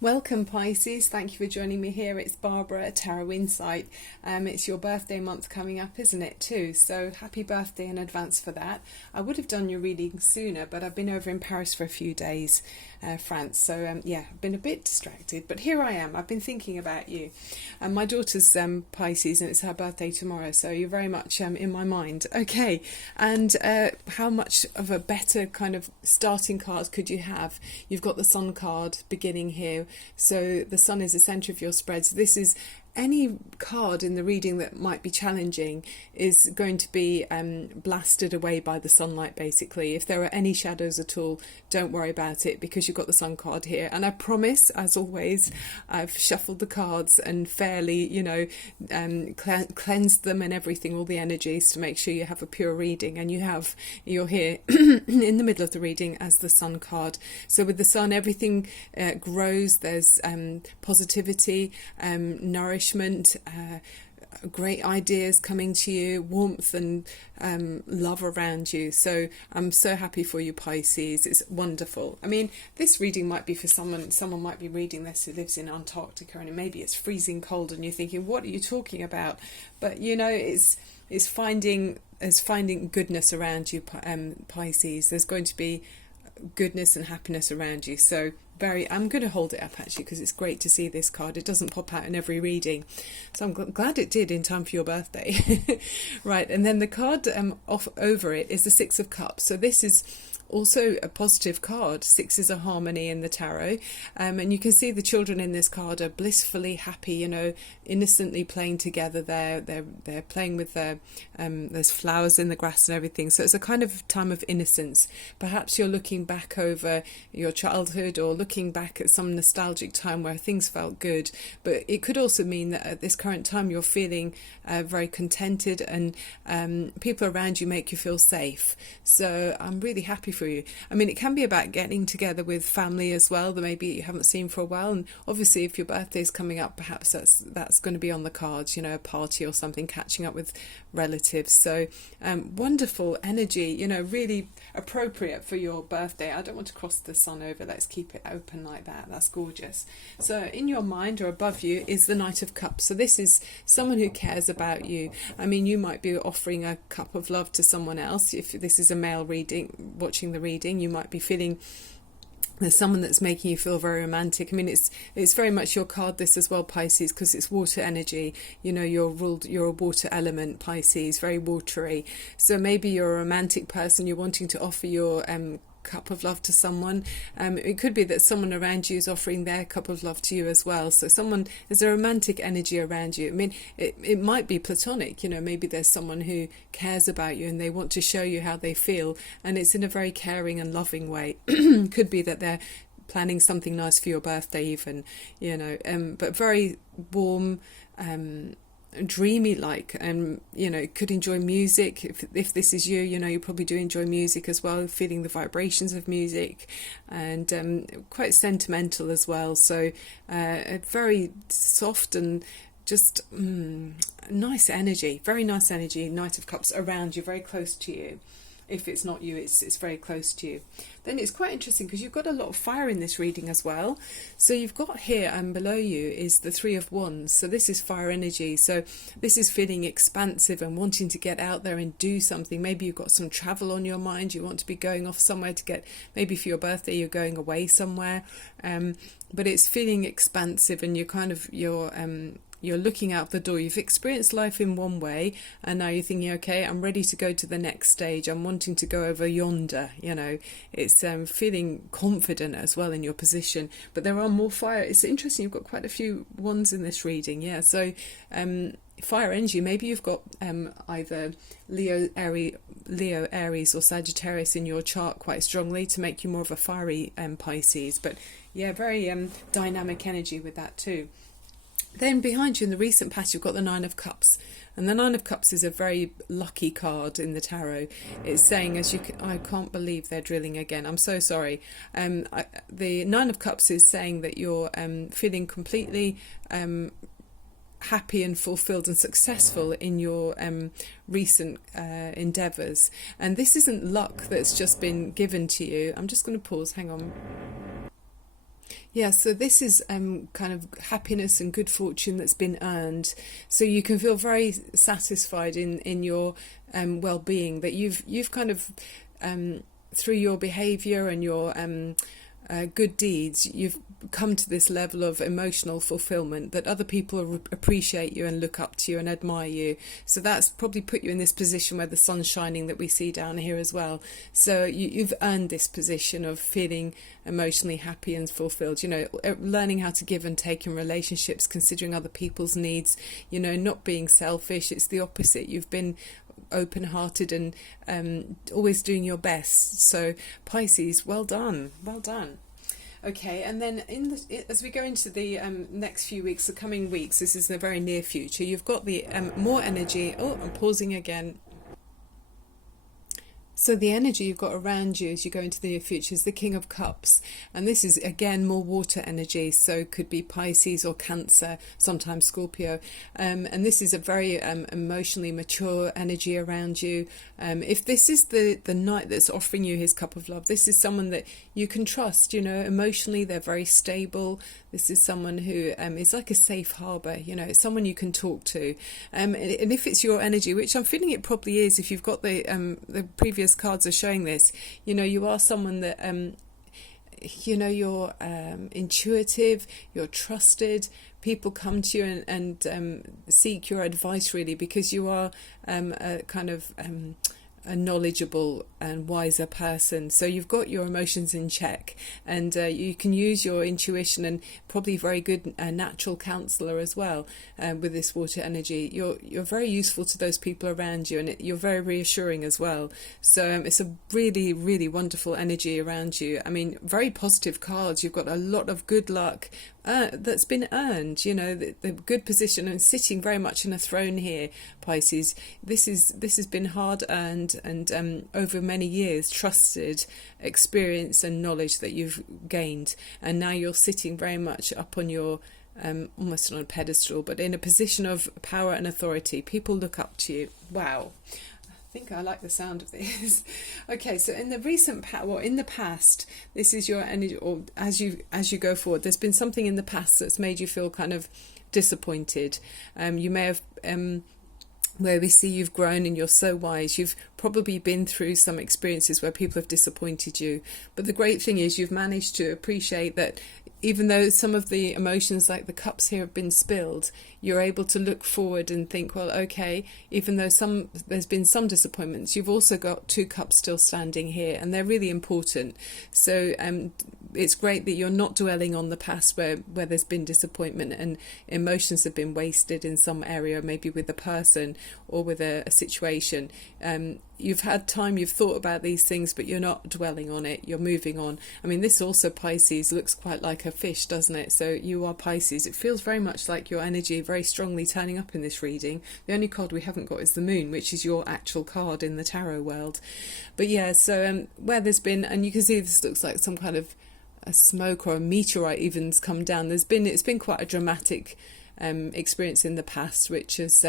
Welcome Pisces, thank you for joining me here. It's Barbara at Tarot Insight. It's your birthday month coming up, isn't it, too? So happy birthday in advance for that. I would have done your reading sooner, but I've been over in Paris for a few days, France. So yeah, I've been a bit distracted, but here I am. I've been thinking about you. My daughter's Pisces and it's her birthday tomorrow, so you're very much in my mind. Okay, and how much of a better kind of starting card could you have? You've got the Sun card beginning here. So the sun is the centre of your spread. So this is any card in the reading that might be challenging is going to be blasted away by the sunlight, basically. If there are any shadows at all, don't worry about it because you've got the sun card here. And I promise, as always, I've shuffled the cards and fairly, cleansed them and everything, all the energies, to make sure you have a pure reading. And you're here in the middle of the reading as the sun card. So with the sun, everything grows. There's positivity, nourishment, great ideas coming to you, warmth and love around you. So I'm so happy for you, Pisces. It's wonderful. I mean, this reading might be for someone might be reading this who lives in Antarctica, and maybe it's freezing cold and you're thinking, what are you talking about? But it's finding goodness around you, Pisces. There's going to be goodness and happiness around you. So I'm going to hold it up actually because it's great to see this card. It doesn't pop out in every reading, so I'm glad it did in time for your birthday. Right, and then the card off over it is the Six of Cups. So this is also a positive card. Six is a harmony in the tarot, and you can see the children in this card are blissfully happy, innocently playing together. They're playing with there's flowers in the grass and everything. So it's a kind of time of innocence. Perhaps you're looking back over your childhood or looking back at some nostalgic time where things felt good, but it could also mean that at this current time you're feeling very contented, and people around you make you feel safe. So I'm really happy for you. I mean, it can be about getting together with family as well that maybe you haven't seen for a while, and obviously if your birthday is coming up, perhaps that's going to be on the cards, a party or something, catching up with relatives. So wonderful energy, really appropriate for your birthday. I don't want to cross the sun over, let's keep it open like that. That's gorgeous. So in your mind or above you is the Knight of Cups. So this is someone who cares about you. I mean, you might be offering a cup of love to someone else. If this is a male reading, watching the reading, you might be feeling there's someone that's making you feel very romantic. I mean, it's very much your card, this as well, Pisces, because it's water energy. You're a water element, Pisces, very watery. So maybe you're a romantic person, you're wanting to offer your cup of love to someone. It could be that someone around you is offering their cup of love to you as well. So there's a romantic energy around you. I mean, it might be platonic, maybe there's someone who cares about you and they want to show you how they feel, and it's in a very caring and loving way. Could be that they're planning something nice for your birthday even, but very warm, dreamy like, and could enjoy music. If this is you probably do enjoy music as well, feeling the vibrations of music, and quite sentimental as well. So a very soft and just nice energy, very nice energy. Knight of Cups around you, very close to you. If it's not you, it's very close to you. Then it's quite interesting because you've got a lot of fire in this reading as well. So you've got here and below you is the Three of Wands. So this is fire energy. So this is feeling expansive and wanting to get out there and do something. Maybe you've got some travel on your mind. You want to be going off somewhere to get, maybe for your birthday you're going away somewhere. But it's feeling expansive, and you're looking out the door. You've experienced life in one way, and now you're thinking, okay, I'm ready to go to the next stage. I'm wanting to go over yonder. It's feeling confident as well in your position. But there are more fire. It's interesting. You've got quite a few ones in this reading. Yeah. So fire energy. Maybe you've got either Leo, Aries, or Sagittarius in your chart quite strongly to make you more of a fiery Pisces. But yeah, very dynamic energy with that too. Then behind you in the recent past, you've got the Nine of Cups. And the Nine of Cups is a very lucky card in the tarot. It's saying, I can't believe they're drilling again. I'm so sorry. The Nine of Cups is saying that you're feeling completely happy and fulfilled and successful in your recent endeavours. And this isn't luck that's just been given to you. I'm just going to pause. Hang on. Yeah, so this is kind of happiness and good fortune that's been earned. So you can feel very satisfied in your well-being, that you've kind of through your behavior and your good deeds, you've come to this level of emotional fulfillment, that other people appreciate you and look up to you and admire you. So that's probably put you in this position where the sun's shining that we see down here as well. So you've earned this position of feeling emotionally happy and fulfilled, learning how to give and take in relationships, considering other people's needs, not being selfish. It's the opposite. You've been open-hearted and always doing your best. So Pisces, well done, well done. Okay, and then as we go into the next few weeks, the coming weeks, this is the very near future, you've got the more energy. Oh, I'm pausing again. So the energy you've got around you as you go into the near future is the King of Cups. And this is, again, more water energy. So it could be Pisces or Cancer, sometimes Scorpio. And this is a very emotionally mature energy around you. If this is the knight that's offering you his cup of love, this is someone that you can trust. Emotionally, they're very stable. This is someone who is like a safe harbour. It's someone you can talk to. And if it's your energy, which I'm feeling it probably is, if you've got the previous cards are showing this, you are someone that you're intuitive, you're trusted. People come to you and seek your advice, really, because you are a kind of a knowledgeable and wiser person. So you've got your emotions in check, and you can use your intuition, and probably very good natural counsellor as well with this water energy. You're very useful to those people around you, and you're very reassuring as well. So it's a really, really wonderful energy around you. I mean, very positive cards. You've got a lot of good luck that's been earned, the good position, and sitting very much in a throne here, Pisces. This has been hard earned and over many years trusted experience and knowledge that you've gained, and now you're sitting very much up on your almost on a pedestal, but in a position of power and authority. People look up to you. Wow. I think I like the sound of this. Okay, so in the in the past, this is your energy, or as you go forward, there's been something in the past that's made you feel kind of disappointed. You may have where we see you've grown and you're so wise. You've probably been through some experiences where people have disappointed you, but the great thing is you've managed to appreciate that even though some of the emotions, like the cups here, have been spilled, you're able to look forward and think, well, okay, even though there's been some disappointments, you've also got two cups still standing here, and they're really important. So it's great that you're not dwelling on the past where there's been disappointment and emotions have been wasted in some area, maybe with a person or with a situation. You've had time, you've thought about these things, but you're not dwelling on it, you're moving on. I mean, this also, Pisces, looks quite like a fish, doesn't it? So you are Pisces. It feels very much like your energy very strongly turning up in this reading. The only card we haven't got is the moon, which is your actual card in the tarot world. But yeah, so where there's been, and you can see this looks like some kind of a smoke or a meteorite even's come down. It's been quite a dramatic experience in the past, which is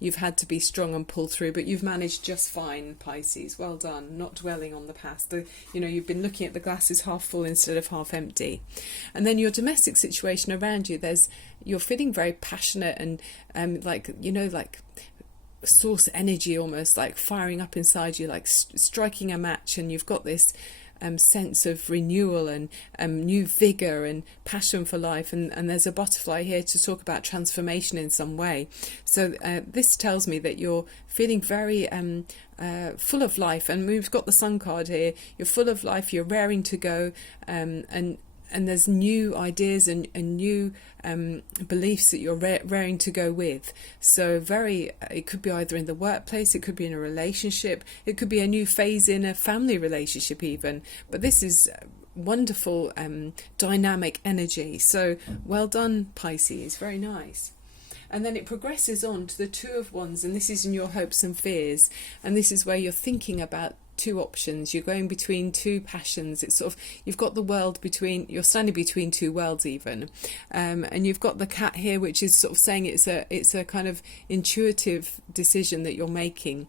you've had to be strong and pull through, but you've managed just fine, Pisces. Well done, not dwelling on the past. You've been looking at the glass is half full instead of half empty. And then your domestic situation around you, you're feeling very passionate and like source energy, almost like firing up inside you, like striking a match, and you've got this sense of renewal and new vigour and passion for life, and there's a butterfly here to talk about transformation in some way. So this tells me that you're feeling very full of life, and we've got the Sun card here. You're full of life, you're raring to go, and there's new ideas and new beliefs that you're raring to go with. So it could be either in the workplace, it could be in a relationship, it could be a new phase in a family relationship even. But this is wonderful dynamic energy. So well done, Pisces, very nice. And then it progresses on to the Two of Wands, and this is in your hopes and fears, and this is where you're thinking about two options. You're going between two passions. It's sort of, you've got the world you're standing between two worlds even, and you've got the cat here, which is sort of saying it's a kind of intuitive decision that you're making,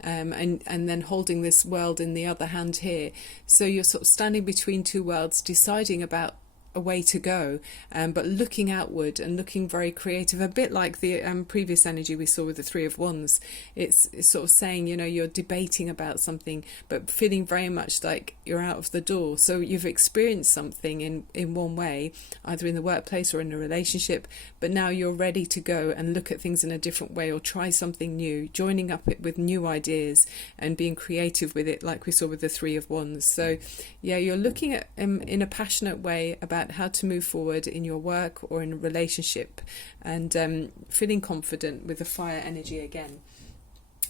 and then holding this world in the other hand here. So you're sort of standing between two worlds, deciding about a way to go, but looking outward and looking very creative, a bit like the previous energy we saw with the Three of Wands. It's sort of saying, you know, you're debating about something, but feeling very much like you're out of the door. So you've experienced something in one way, either in the workplace or in a relationship, but now you're ready to go and look at things in a different way, or try something new, joining up it with new ideas and being creative with it, like we saw with the Three of Wands. So yeah, you're looking at in a passionate way about how to move forward in your work or in a relationship, and feeling confident with the fire energy again.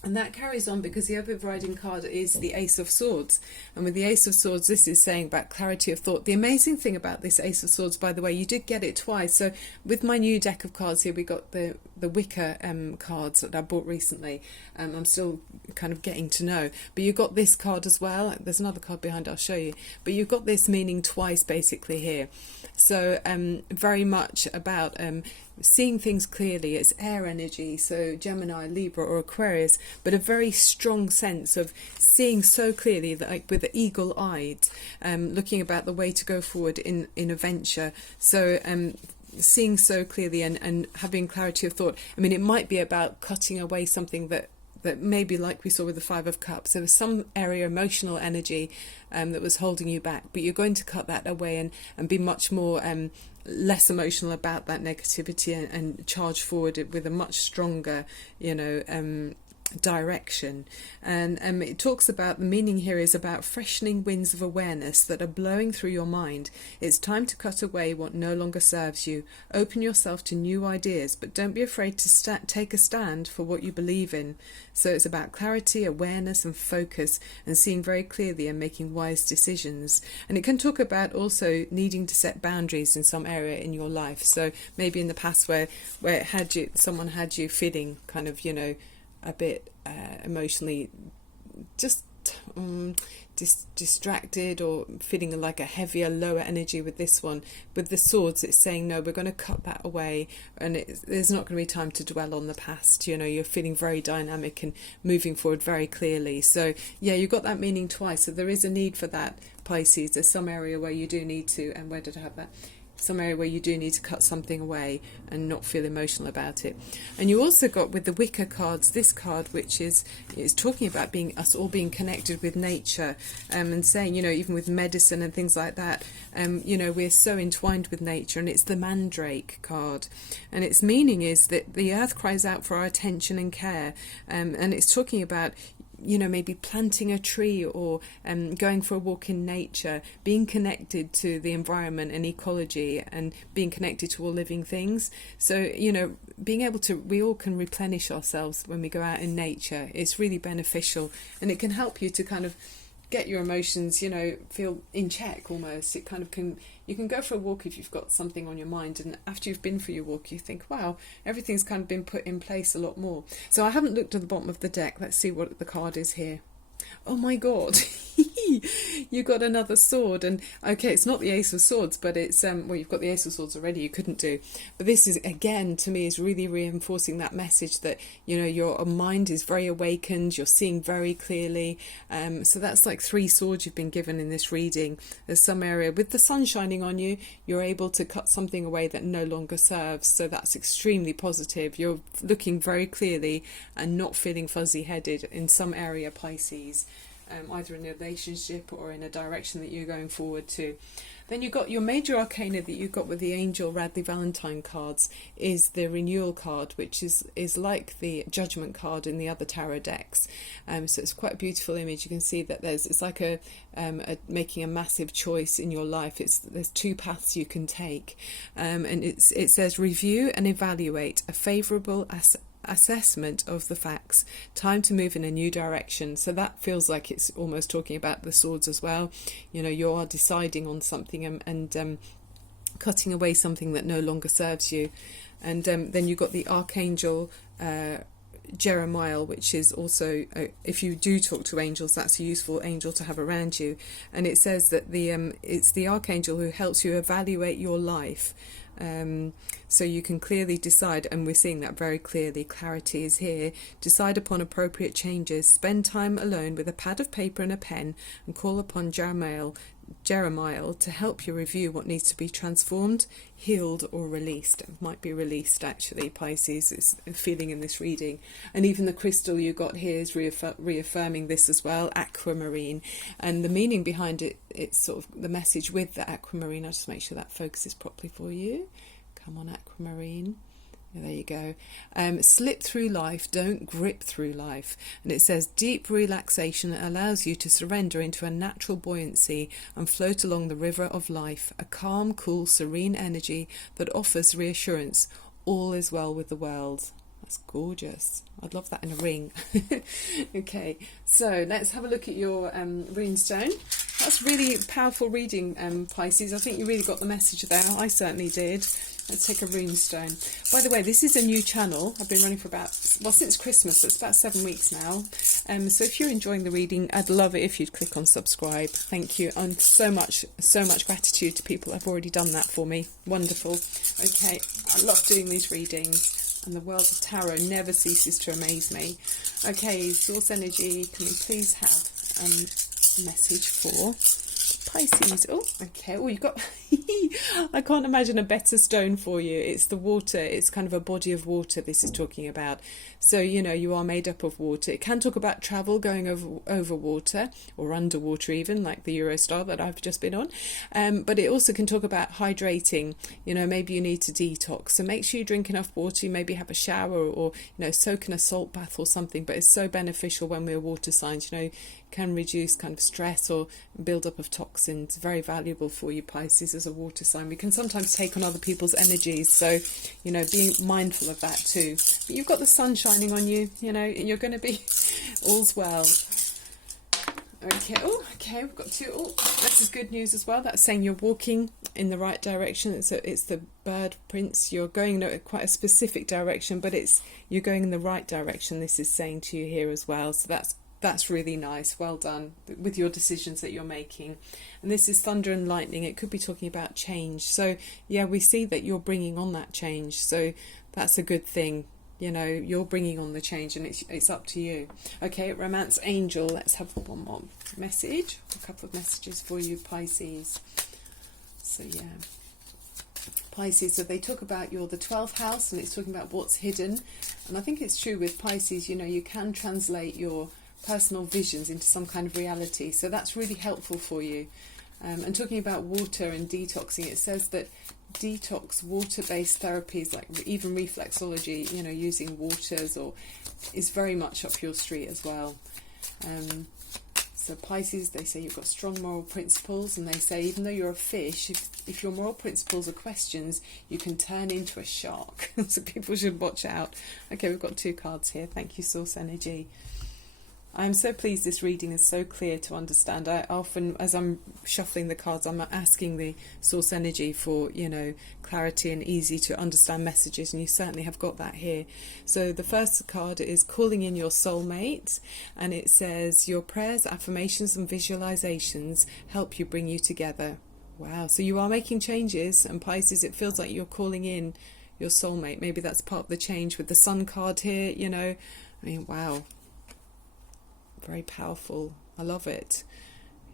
And that carries on because the overriding card is the Ace of Swords. And with the Ace of Swords, this is saying about clarity of thought. The amazing thing about this Ace of Swords, by the way, you did get it twice. So with my new deck of cards here, we got the Wicker cards that I bought recently. I'm still kind of getting to know. But you got this card as well. There's another card behind, I'll show you. But you've got this meaning twice basically here. So very much about seeing things clearly. It's air energy, so Gemini, Libra or Aquarius, but a very strong sense of seeing so clearly, that, like with the eagle-eyed, looking about the way to go forward in a venture. So seeing so clearly and having clarity of thought. I mean, it might be about cutting away something that maybe, like we saw with the Five of Cups, there was some area, emotional energy that was holding you back, but you're going to cut that away and be much more less emotional about that negativity, and charge forward with a much stronger, you know, direction. And it talks about, the meaning here is about freshening winds of awareness that are blowing through your mind. It's time to cut away what no longer serves you. Open yourself to new ideas, but don't be afraid to take a stand for what you believe in. So it's about clarity, awareness and focus, and seeing very clearly and making wise decisions. And it can talk about also needing to set boundaries in some area in your life. So maybe in the past where someone had you feeling kind of, you know, a bit emotionally just distracted, or feeling like a heavier, lower energy. With this one, with the swords, it's saying no, we're going to cut that away, and there's not going to be time to dwell on the past. You know, you're feeling very dynamic and moving forward very clearly. So yeah, you got that meaning twice. So there is a need for that, Pisces. There's some area where you do need to, and where did I have that? Some area where you do need to cut something away and not feel emotional about it. And you also got, with the Wicker cards, this card, which is talking about us all being connected with nature, and saying, you know, even with medicine and things like that, you know, we're so entwined with nature. And it's the Mandrake card, and its meaning is that the earth cries out for our attention and care, and it's talking about, you know, maybe planting a tree, or going for a walk in nature, being connected to the environment and ecology, and being connected to all living things. So, you know, being able to, we all can replenish ourselves when we go out in nature. It's really beneficial, and it can help you to kind of get your emotions, you know, feel in check almost. It kind of can, you can go for a walk if you've got something on your mind, and after you've been for your walk you think, wow, everything's kind of been put in place a lot more. So I haven't looked at the bottom of the deck. Let's see what the card is here. Oh my god, you got another sword. And okay, it's not the Ace of Swords, but it's well, you've got the Ace of Swords already, you couldn't do, but this is, again, to me, is really reinforcing that message that, you know, your mind is very awakened, you're seeing very clearly. So that's like 3 swords you've been given in this reading. There's some area with the sun shining on you, you're able to cut something away that no longer serves. So that's extremely positive. You're looking very clearly and not feeling fuzzy headed in some area, Pisces. Either in a relationship or in a direction that you're going forward to. Then you've got your major arcana that you've got with the Angel Radley Valentine cards is the Renewal card, which is like the Judgment card in the other tarot decks. So it's quite a beautiful image. You can see that it's like a making a massive choice in your life. There's 2 paths you can take, and it says review and evaluate a favourable assessment of the facts, time to move in a new direction. So that feels like it's almost talking about the swords as well. You know, you are deciding on something and cutting away something that no longer serves you. And then you've got the Archangel Jeremiah, which is also, if you do talk to angels, that's a useful angel to have around you. And it says that it's the Archangel who helps you evaluate your life. So you can clearly decide, and we're seeing that very clearly. Clarity is here. Decide upon appropriate changes. Spend time alone with a pad of paper and a pen, and call upon Jeremiah Jeremiah to help you review what needs to be transformed, healed or released. It might be released actually, Pisces, is feeling in this reading. And even the crystal you got here is reaffirming this as well, aquamarine. And the meaning behind it, it's sort of the message with the aquamarine. I'll just make sure that focuses properly for you. Come on, aquamarine. Yeah, there you go. Slip through life, don't grip through life. And it says deep relaxation allows you to surrender into a natural buoyancy and float along the river of life, a calm, cool, serene energy that offers reassurance. All is well with the world. That's gorgeous. I'd love that in a ring. Okay, so let's have a look at your runestone. That's really powerful reading, Pisces. I think you really got the message there. I certainly did. Let's take a runestone. By the way, this is a new channel. I've been running for since Christmas, so it's about 7 weeks now. So if you're enjoying the reading, I'd love it if you'd click on subscribe. Thank you. And so much gratitude to people that have already done that for me. Wonderful. Okay, I love doing these readings, and the world of tarot never ceases to amaze me. Okay, source energy, can we please have a message for Pisces? Oh, okay. Oh, you've got... I can't imagine a better stone for you. It's the water. It's kind of a body of water this is talking about. So, you know, you are made up of water. It can talk about travel, going over water or underwater even, like the Eurostar that I've just been on. But it also can talk about hydrating. You know, maybe you need to detox. So make sure you drink enough water. You maybe have a shower or, you know, soak in a salt bath or something. But it's so beneficial when we're water signs, you know, can reduce kind of stress or build-up of toxins. Very valuable for you, Pisces, as a water sign. We can sometimes take on other people's energies, so, you know, being mindful of that too. But you've got the sun shining on you, you know, and you're going to be all's well. Okay, we've got two. Oh, this is good news as well. That's saying you're walking in the right direction. It's the bird prince. You're going in quite a specific direction, but you're going in the right direction. This is saying to you here as well. So that's really nice. Well done with your decisions that you're making. And this is thunder and lightning. It could be talking about change. So yeah, we see that you're bringing on that change. So that's a good thing. You know, you're bringing on the change, and it's up to you. Okay, romance angel. Let's have one more message. A couple of messages for you, Pisces. So yeah, Pisces. So they talk about the 12th house, and it's talking about what's hidden. And I think it's true with Pisces. You know, you can translate your personal visions into some kind of reality, so that's really helpful for you. And talking about water and detoxing, it says that detox water-based therapies, like even reflexology, you know, using waters, or is very much up your street as well. So Pisces, they say you've got strong moral principles, and they say even though you're a fish, if your moral principles are questions, you can turn into a shark. So people should watch out. Okay, we've got 2 cards here. Thank you, source energy. I'm so pleased this reading is so clear to understand. I often, as I'm shuffling the cards, I'm asking the source energy for, you know, clarity and easy to understand messages, and you certainly have got that here. So the first card is calling in your soulmate, and it says your prayers, affirmations and visualizations help you bring you together. Wow, so you are making changes, and Pisces, it feels like you're calling in your soulmate. Maybe that's part of the change with the Sun card here, you know. I mean, wow. Very powerful. I love it.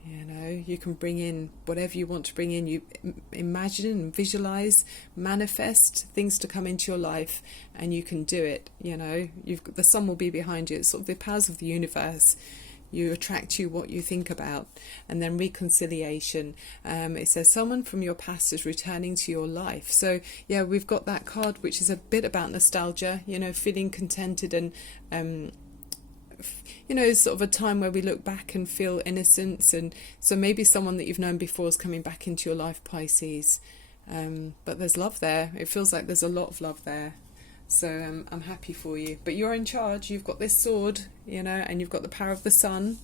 You know, you can bring in whatever you want to bring in. You imagine and visualize, manifest things to come into your life, and you can do it. You know, the sun will be behind you. It's sort of the powers of the universe. You attract what you think about. And then reconciliation. It says someone from your past is returning to your life. So yeah, we've got that card, which is a bit about nostalgia. You know, feeling contented and you know, sort of a time where we look back and feel innocence, and so maybe someone that you've known before is coming back into your life, Pisces. But there's love there. It feels like there's a lot of love there. So I'm happy for you. But you're in charge. You've got this sword, you know, and you've got the power of the sun.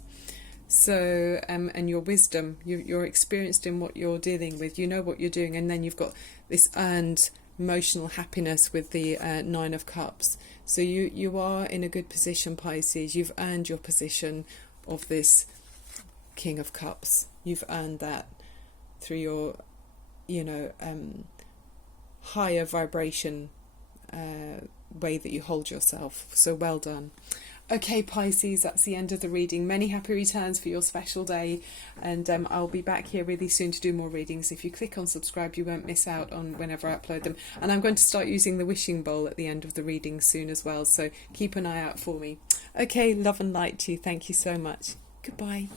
So and your wisdom. You're experienced in what you're dealing with. You know what you're doing, and then you've got this earned emotional happiness with the 9 of Cups. So you are in a good position, Pisces. You've earned your position of this King of Cups. You've earned that through your, you know, higher vibration way that you hold yourself. So well done. Okay, Pisces, that's the end of the reading. Many happy returns for your special day, and I'll be back here really soon to do more readings. If you click on subscribe, you won't miss out on whenever I upload them. And I'm going to start using the wishing bowl at the end of the reading soon as well, so keep an eye out for me. Okay, love and light to you. Thank you so much. Goodbye.